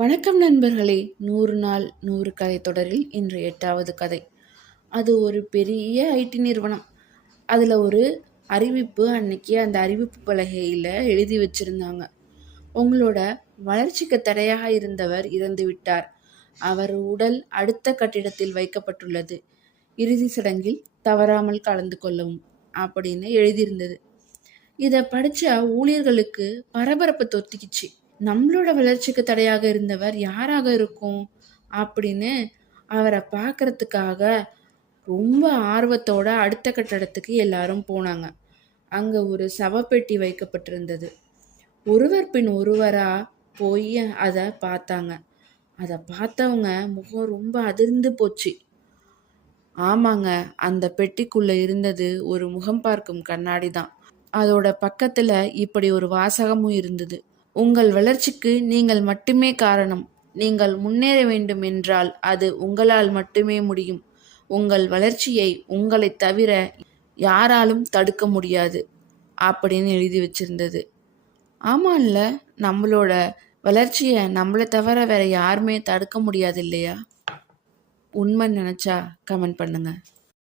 வணக்கம் நண்பர்களே. 100 நாள் 100 கதை தொடரில் இன்று 8வது கதை. அது ஒரு பெரிய ஐடி நிறுவனம். அதில் ஒரு அறிவிப்பு அன்னைக்கு அந்த அறிவிப்பு பலகையில் எழுதி வச்சுருந்தாங்க. உங்களோட வளர்ச்சிக்கு தடையாக இருந்தவர் இறந்து விட்டார். அவர் உடல் அடுத்த கட்டிடத்தில் வைக்கப்பட்டுள்ளது. இறுதி சடங்கில் தவறாமல் கலந்து கொள்ளவும் அப்படின்னு எழுதியிருந்தது. இதை படித்த ஊழியர்களுக்கு பரபரப்பு தொத்திக்கிச்சு. நம்மளோட வளர்ச்சிக்கு தடையாக இருந்தவர் யாராக இருக்கும் அப்படின்னு அவரை பார்க்கறதுக்காக ரொம்ப ஆர்வத்தோட அடுத்த கட்டடத்துக்கு எல்லாரும் போனாங்க. அங்கே ஒரு சவப்பெட்டி வைக்கப்பட்டிருந்தது. ஒருவர் பின் ஒருவராக போய் அதை பார்த்தாங்க. அதை பார்த்தவங்க முகம் ரொம்ப அதிர்ந்து போச்சு. ஆமாங்க, அந்த பெட்டிக்குள்ளே இருந்தது ஒரு முகம் பார்க்கும் கண்ணாடி தான். அதோட பக்கத்தில் இப்படி ஒரு வாசகமும் இருந்தது. உங்கள் வளர்ச்சிக்கு நீங்கள் மட்டுமே காரணம். நீங்கள் முன்னேற வேண்டும் என்றால் அது உங்களால் மட்டுமே முடியும். உங்கள் வளர்ச்சியை உங்களை தவிர யாராலும் தடுக்க முடியாது அப்படின்னு எழுதி வச்சிருந்தது. ஆமாம்ல, நம்மளோட வளர்ச்சியை நம்மளை தவிர வேற யாருமே தடுக்க முடியாது இல்லையா? உண்மை நினச்சா கமெண்ட் பண்ணுங்க.